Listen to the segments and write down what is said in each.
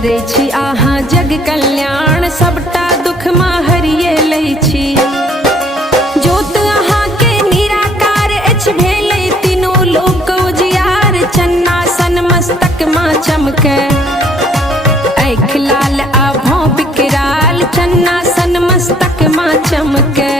करै छी आहाँ जग कल्याण, सबटा दुख माँ हरिये लै छी। जोत आहाँ के निराकार अछि, भेलै तीनों लोक उजियार। चन्नासन मस्तक माँ चमकै, आँखि लाल आभों बिकराल। चन्नासन मस्तक माँ चमकै।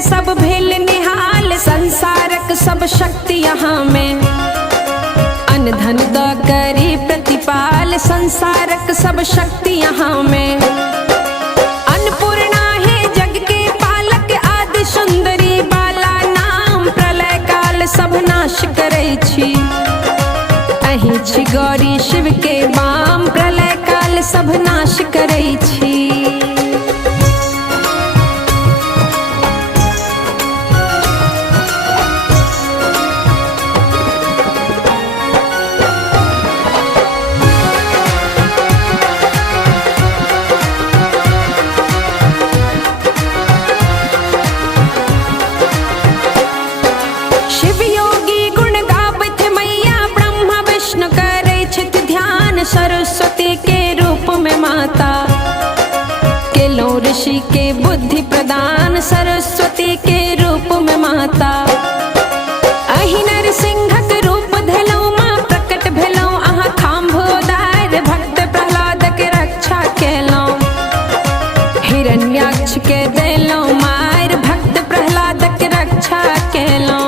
सब भेल निहाल, संसारक सब शक्ति यहाँ में। अन्न धन द करी प्रतिपाल, संसारक सब शक्ति यहाँ में। अन्नपूर्णा है जग के पालक, आदि सुंदरी बाला नाम। प्रलय काल सब नाश करै छी, अहीं छी गौरी शिव के वाम। प्रलय काल सब नाश करै छी। सरस्वती के रूप में माता, केलों ऋषि के बुद्धि प्रदान। सरस्वती के रूप में माता, अहि नरसिंहक रूप धैलौं माँ। प्रकट भेलौं अहाँ खाम्भोदार, भक्त प्रह्लाद के रक्षा केलौं। हिरण्याक्ष के देलौं मार, भक्त प्रह्लाद के रक्षा केलौं।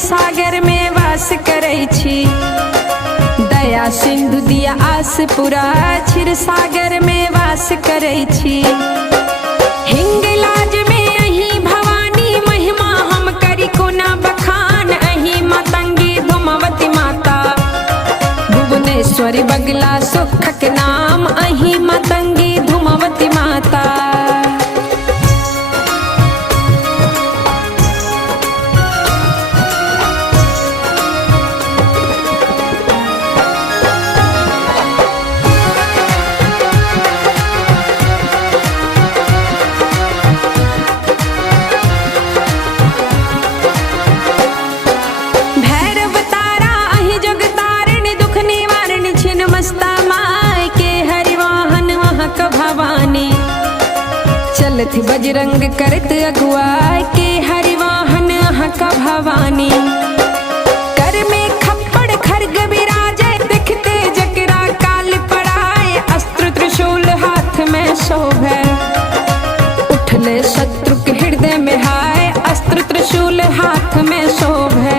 सागर में वास करै छी, दया सिंधु दिया आस पुरा। क्षीर सागर में वास करै छी, हिंगलाज में अहीं भवानी। महिमा हम करी कोना बखान, अहीं मतंगी धूमवती माता। भुवनेश्वरी बगला सुखक नाम, अहीं मतंगी धूमवती माता। चलत बजरंग करत अगुआई, के हरिवाहन अहाँ का भवानी। कर में खप्पड़ खड्ग विराजे, दिखते जकरा काल पड़ाए। अस्त्र त्रिशूल हाथ में शोभे, उठले शत्रु के हृदय में हाय। अस्त्र त्रिशूल हाथ में शोभे।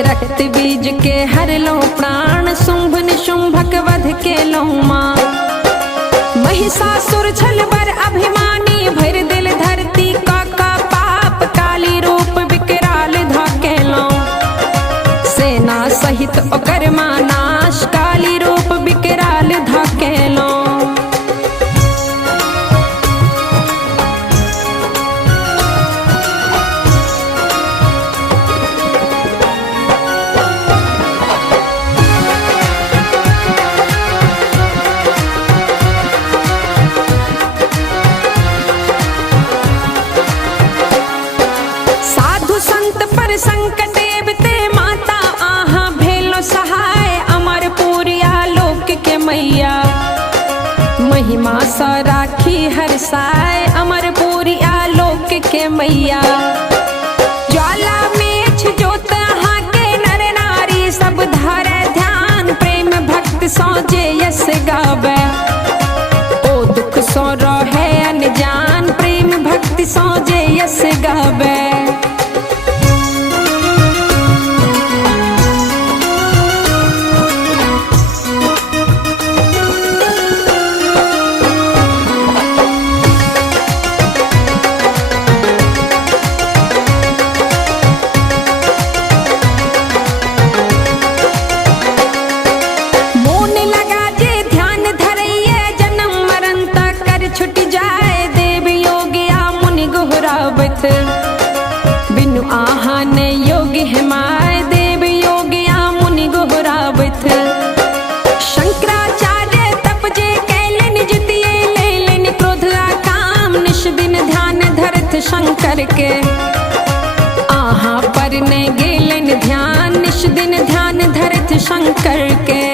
रक्त बीज के हरलों प्राण, शुंभ निशुंभक वध केलौं माँ। महिषासुर छल बर अभिमानी, भर दिल धरती का पाप। काली रूप विकराल धकेलौं, सेना सहित ओकर माँ नाश। काली रूप विकराल धकेलौं। संकट एवते महिमा सा राखी हर साय अमरपुरी आलोक के मैया। ज्वाला में ज्योत हाँ के नर नारी सब धारे ध्यान प्रेम भक्त सो जे यस गावे। ओ दुख सो रहे अनजान प्रेम भक्ति सो जे यस गावे। बिनु आहान योगी हिमाय देव योगिया मुनि गोहरावत। शंकराचार्य तप जे कैलन जितिए लेलन क्रोध काम निश दिन ध्यान धरत शंकर के। आहा पर ने गेलन ध्यान निश दिन ध्यान धरत शंकर के।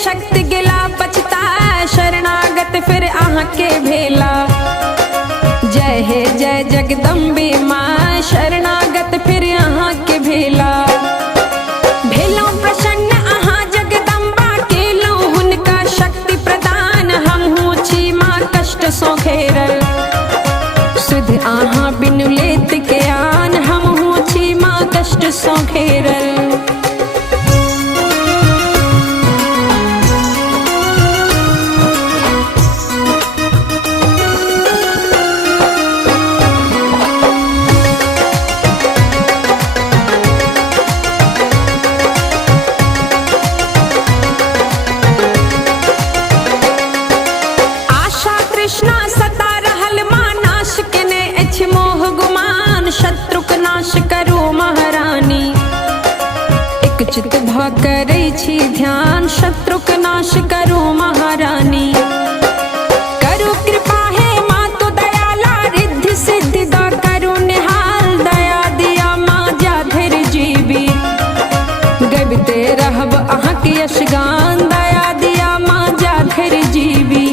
शक्ति गिला पछता शरणागत फिर आहाँ के भेला। जय हे जय जगदम्बे माँ शरणागत फिर आहाँ के भेला। भेलो प्रसन्न आहाँ जगदम्बा केलो हुनका शक्ति प्रदान। हम हूँ छी माँ कष्ट सो घेरल सुध आहाँ बिनु लेत के आन। हम हूँ छी माँ कष्ट सो घेरल। शत्रुक नाश करो महारानी एक चित भ करै छी ध्यान। शत्रुक नाश करो महारानी करो कृपा है माँ तो दयाला। रिद्धि सिद्धि द करो निहाल दया दिया माँ जाधर जीवी। गबते रहब अहाँ के यशगान दया दिया माँ जाधर जीवी।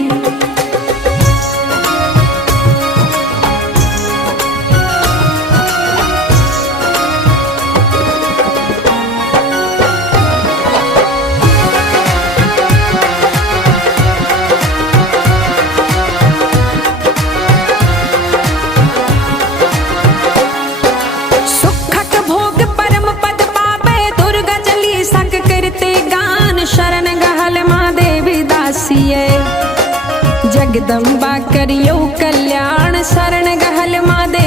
जगदम्बा करियो कल्याण शरण गहल माँ दे